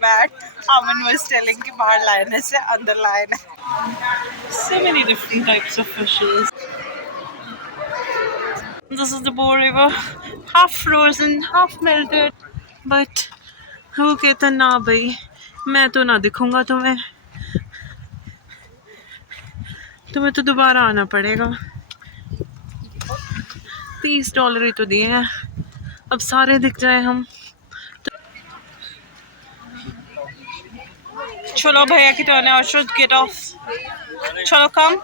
bad. Aman was telling कि बाहर line है से अंदर line है. So many different types of fishes. This is the Bow River, half frozen, half melted. But वो कहता ना भाई, मैं तो ना दिखूंगा तुम्हें तो दोबारा आना पड़ेगा. $30 ही तो दिए हैं, अब सारे दिख जाए हम. चलो भैया की तो आने और should get off. चलो come.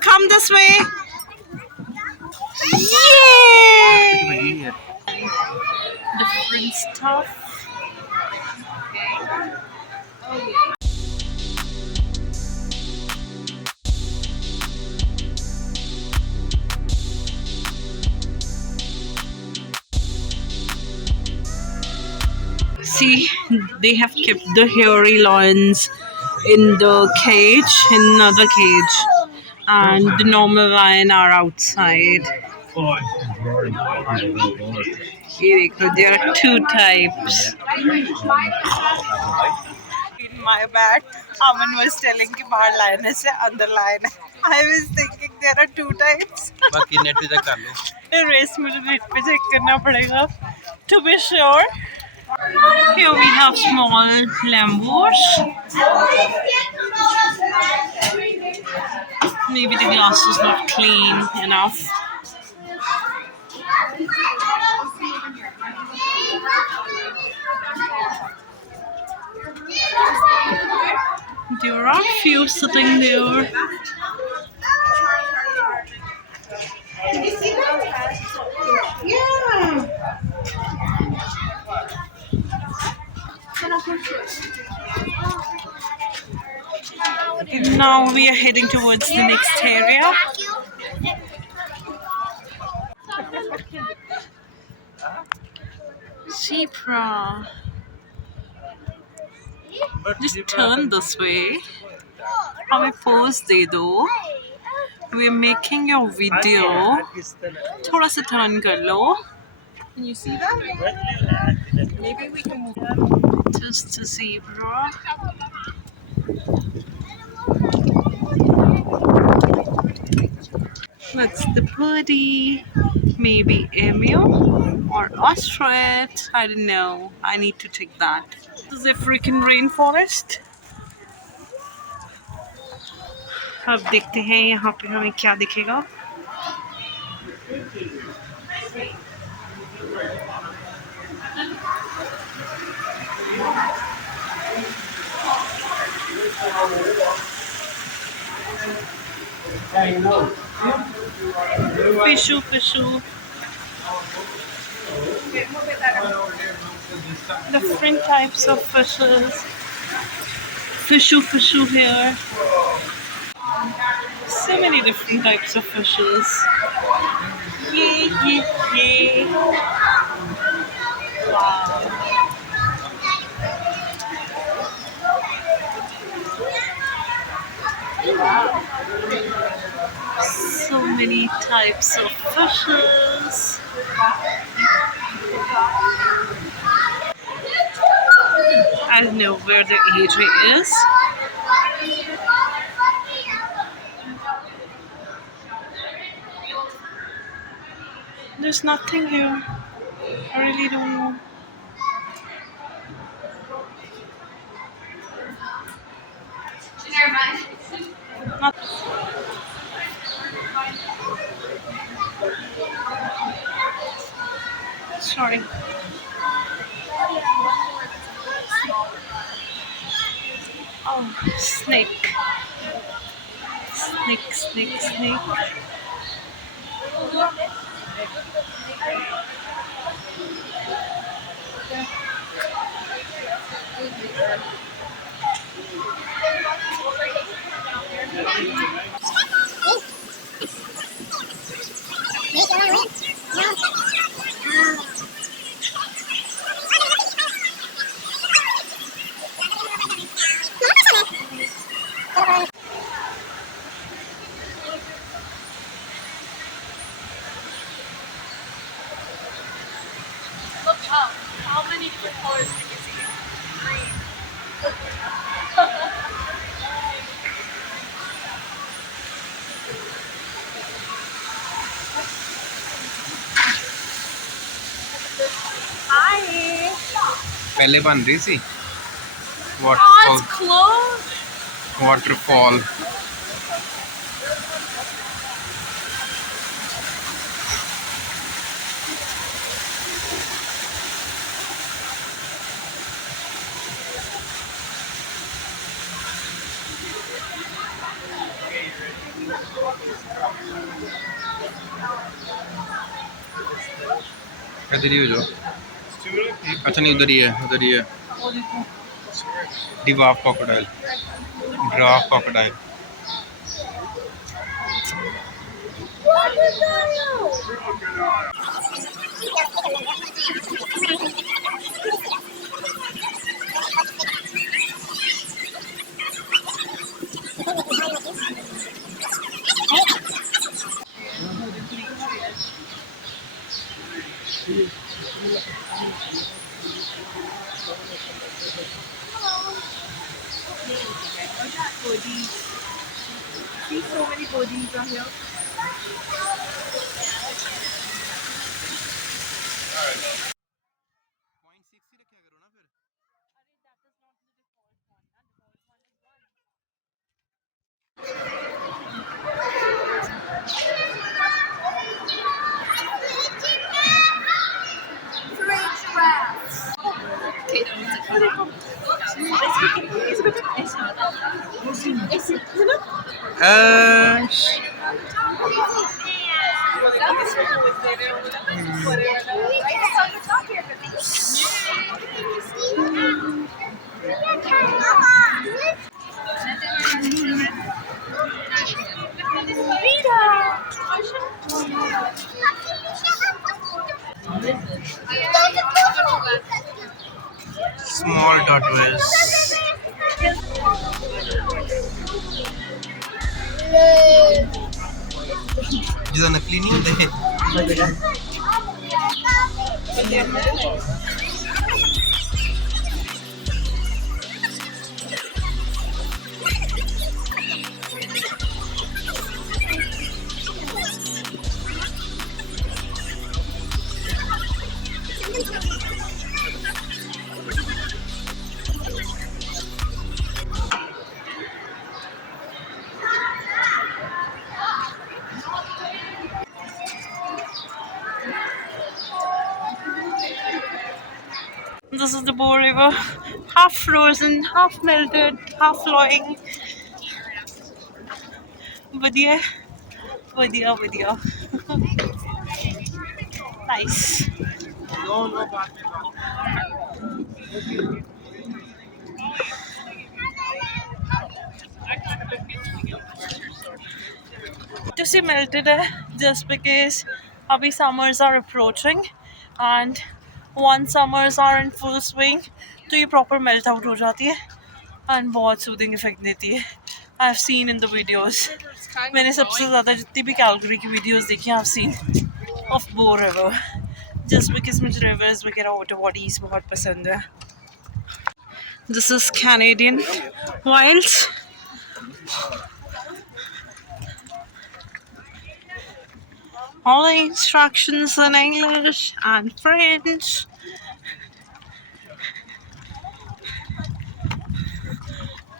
Come this way. Yay! Different stuff. See, they have kept the hairy lions in the cage, in another cage, and the normal lion are outside. There are two types. My bad. Aman was telling कि बाहर lion है से अंदर lion है. I was thinking there are two types. बाकी net पे check कर लो. Race मुझे नेट पे चेक करना पड़ेगा to be sure. Here we have small lambos. Maybe the glass is not clean enough. There are few sitting there. Yeah. Now we are heading towards the next area. Zebra. Just turn this way. हमें pose दे दो. We are making your video. थोड़ा सा turn कर लो. Can you see that? Maybe we can move. Just a zebra. That's the birdie. Maybe emu or ostrich. I don't know. I need to take that. This is a freaking rainforest. अब देखते हैं यहाँ पे हमें क्या दिखेगा. Fishu. Different types of fishes. Fishu here. So many different types of fishes. Yay. Wow. So many types of fishes. I don't know where the AJ is. There's nothing here. I really don't know. Not. Sorry. Oh, snake. पहले बन रही थी Oh, waterfall it's closed. Waterfall इधर ही हो जाओ अच्छा नहीं उधर ही है उधर ही है dwarf crocodile dwarf crocodile See so many bodies are here. Small tortoise जिदा नकली नहीं होते This is the Bow River, half frozen, half melted, half flowing. Vidya, Vidya, Vidya. Nice. To see melted just because abhi summers are approaching and once summers are in full swing तो ये proper melt out हो जाती है and बहुत soothing effect देती है. I've seen in the videos. मैंने सबसे ज़्यादा जितनी भी Calgary की videos देखी हैं I've seen of Bow River. Just because मुझे rivers वगैरह water bodies बहुत पसंद है. This is Canadian wilds. All the instructions in English and French.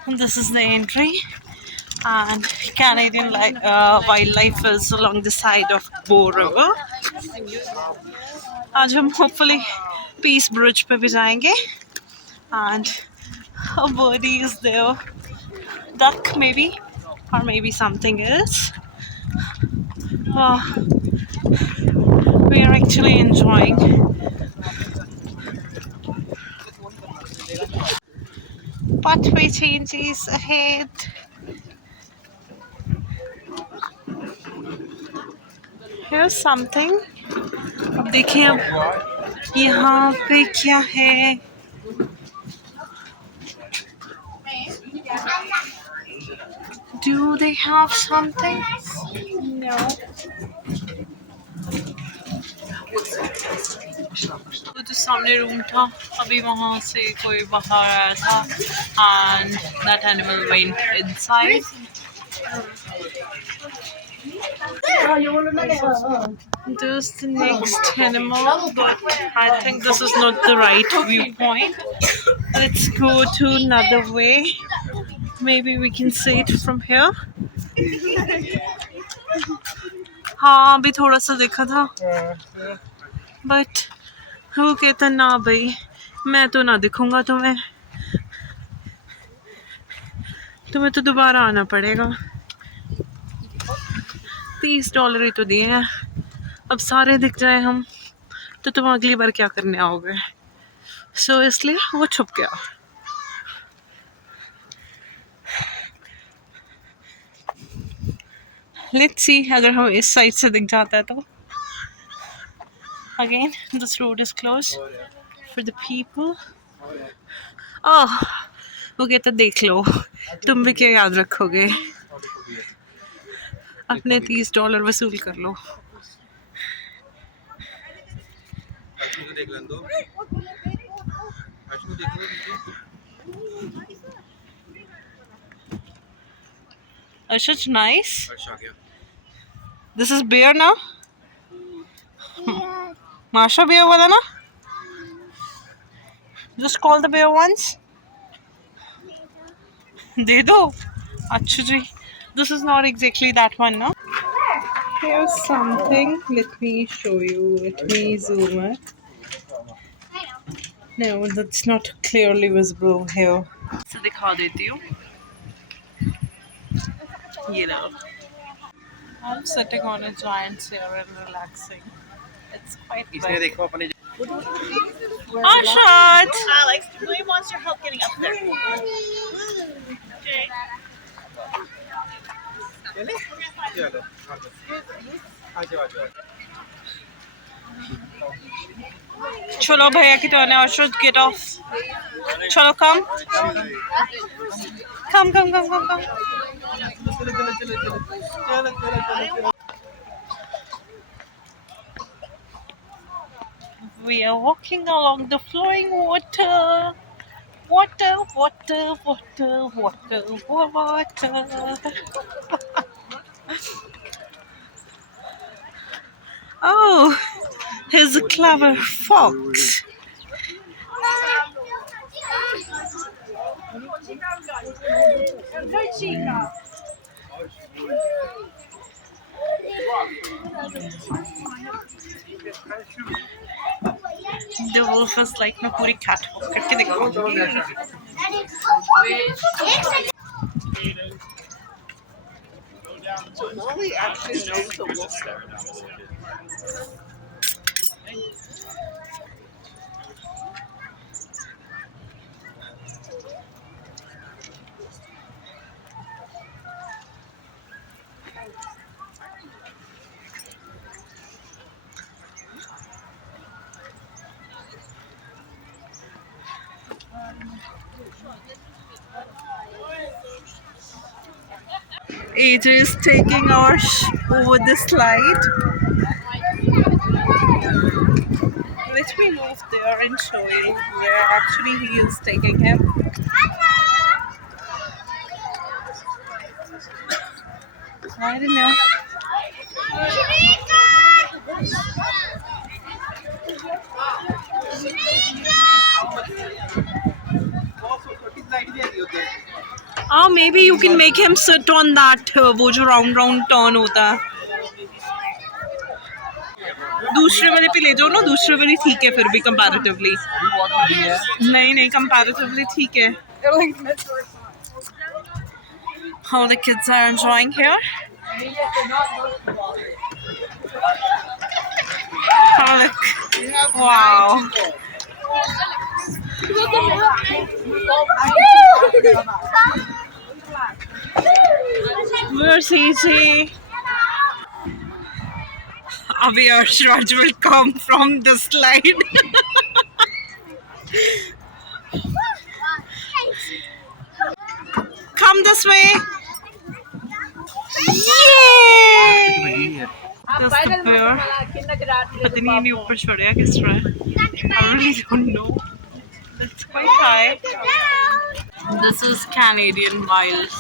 And this is the entry. And Canadian wildlife is along the side of Bow River. आज हम hopefully Peace Bridge पे भी जाएंगे. And a birdie is there. Duck maybe. Or maybe something else. We are actually enjoying. Pathway changes ahead. Here's something. अब देखिए अब यहाँ पे क्या है. Do they have something? No. वो जो सामने रूम था अभी वहाँ से कोई बाहर आया था and that animal went inside. There's the next animal, but I think this is not the right viewpoint. Let's go to another way. Maybe we can see it from here. हाँ अभी थोड़ा सा देखा था बट वो कहता ना भाई मैं तो ना दिखूंगा तुम्हें तुम्हें तो दोबारा आना पड़ेगा $30 ही तो दिए हैं अब सारे दिख जाए हम तो तुम अगली बार क्या करने आओगे सो इसलिए वो छुप गया लेट्स सी अगर हम इस साइड से दिख जाता है तो again this road is close for the people oh वो कहता देख लो तुम भी क्या याद रखोगे अपने $30 वसूल कर लो Ashaj, nice. This is beer now. Masha beer wala na? Just call the beer once. De do. Achha ji. This is not exactly that one, no? Here's something. Let me show you. Let me zoom it. No, that's not clearly visible here. So दिखा देती हूँ. You know, I'm sitting on a giant chair and relaxing. It's quite इसने देखो अपने Ashad! Alex, William wants your help getting up there. Okay. चलो आजो आजो चलो भैया की तो आने Ashad, get off. चलो come. Come. We are walking along the flowing water. Water. Oh, here's a clever fox. The wolf is like मैं पूरी catwalk करके दिखाऊंगी. Molly actually knows the wolf. AJ is taking us over the slide. Let me move there and show you where actually he is taking him. I don't know. Maybe you can make him sit on that वो जो round turn होता है दूसरे वाले पे ले जाओ ना दूसरे वाली ठीक है फिर भी comparatively नहीं comparatively ठीक है how the kids are enjoying here oh look wow Where's CJ? Avyash Raj will come from the slide. Come this way. Yay! That's the bear. पता नहीं इन्हें ऊपर छोड़ेगा किस तरह. I really don't know. It's quite high. This is Canadian Wild.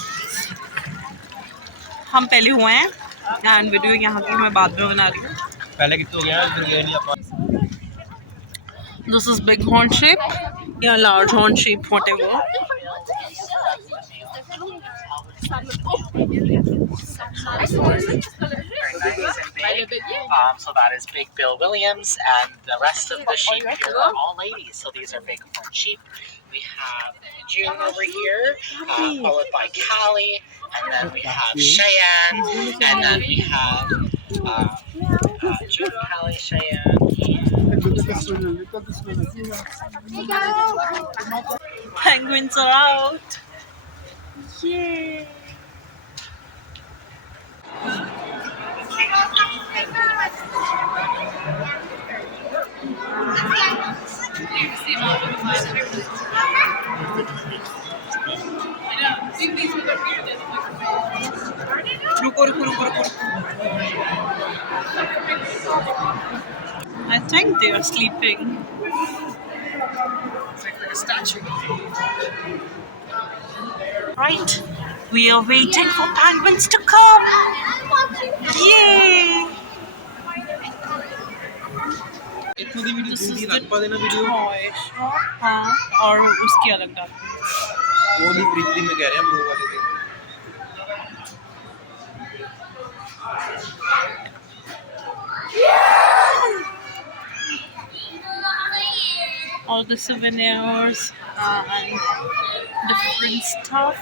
हम पहले हुए हैं एंड वीडियो यहाँ की मैं बाद में बना रही हूँ. पहले कितने हो गया है ये नहीं अपन. This is big horn sheep, yeah, large horn sheep, whatever. So that is Big Bill Williams, and the rest of the sheep here are all ladies. So these are big horn sheep. We have June over here, followed by Callie, and then we have Cheyenne, and then we have June, Callie, Cheyenne. Penguins are out. Yay! रुको रुको रुको रुको. I think they are sleeping. Like a statue. Right, we are waiting for penguins to come. Yay! इतनी दी video This is Dudhi the लग पा देना video. toy shop. हाँ, और उसकी अलग डाल. वो नहीं प्रीति में कह रहे हैं वो वाले थे. All the souvenirs and different stuff.